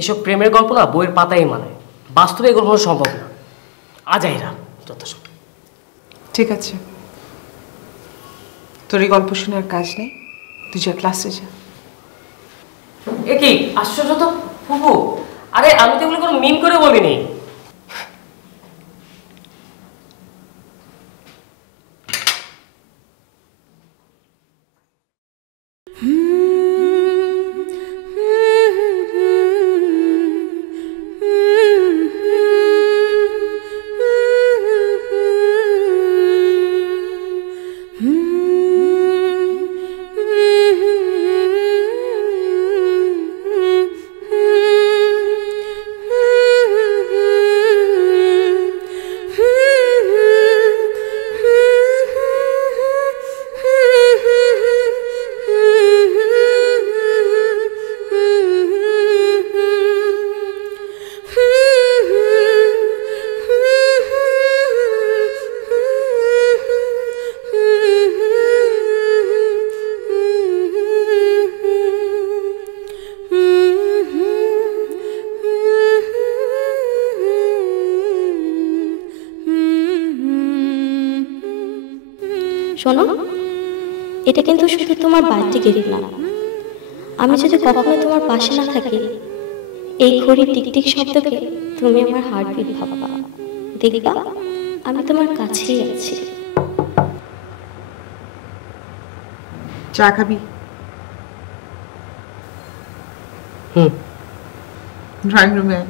এসব প্রেমের গল্প না বইয়ের পাতাই মানে, বাস্তবে এগুলো কোনো সম্ভব না। আজাইরা যথেষ্ট। ঠিক আছে, তোর এই গল্প শোনার কাজ নেই, তুই যা ক্লাসে যা। এ কি আশ্চর্য তো ফুফু, আরে আমি তো এগুলো কোনো মিম করে বলিনি। শোনো, এটা কিন্তু শুধু তোমার বার্থডে গিফট না। আমি যদি কখনো তোমার পাশে না থাকি, এই ঘড়ির টিকটিক শব্দকে তুমি আমার হার্টবিট ভাববা, দেখবা আমি তোমার কাছেই আছি। চা খাবি? ড্রয়িং রুমে।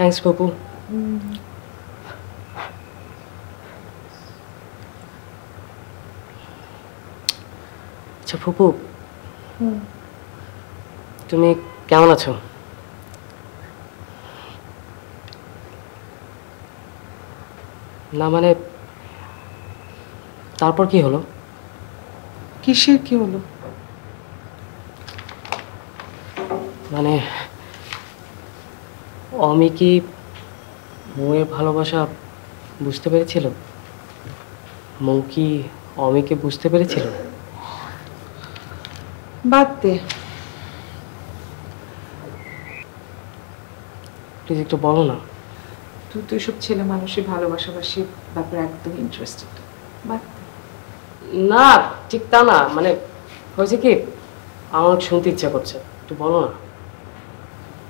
থ্যাঙ্কস পপু। আচ্ছা ফুপু, তুমি কেমন আছো? না মানে তারপর কি হলো? কিসের কি হলো? মানে অমি কি মৌয়ের ভালোবাসা বুঝতে পেরেছিল? মৌ কি অমিকে বুঝতে পেরেছিল? বাদ দে, প্লিজ একটু বলো না। তুই তো এসব ছেলে মানুষের ভালোবাসাবাসি ব্যাপারে একদম ইন্টারেস্টেড। বাদ দে। না ঠিক তা না, মানে হয়েছে কি আমার শুনতে ইচ্ছা করছে, একটু বলো না।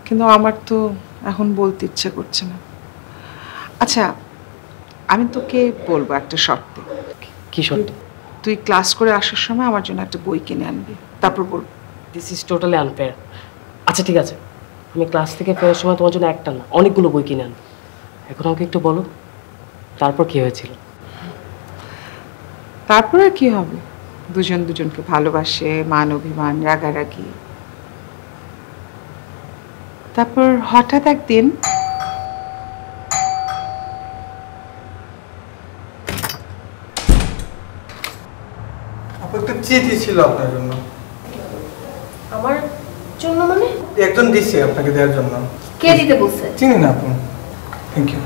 কিন্তু আমার তো এখন বলতে ইচ্ছে করছে না। আচ্ছা, আমি তোকে বলবো একটা শর্তে। কি শর্ত? তুই ক্লাস করে আসার সময় আমার জন্য একটা বই কিনে আনবি, তারপর বলবো। This is totally unfair. আচ্ছা ঠিক আছে, আমি ক্লাস থেকে ফেরার সময় তোমার জন্য একটা না অনেকগুলো বই কিনে আনবো। এখন আমাকে একটু বলো তারপর কি হয়েছিল? তারপর আর কি হবে? দুজন দুজনকে ভালোবাসে, মান অভিমান, রাগারাগি। তারপর হঠাৎ একদিন একটা চিঠি ছিল আপনার জন্য। আমার জন্য মানে? একজন দিছে আপনাকে দেওয়ার জন্য। কে দিতে বলছে? চিনি না আপনি। Thank you.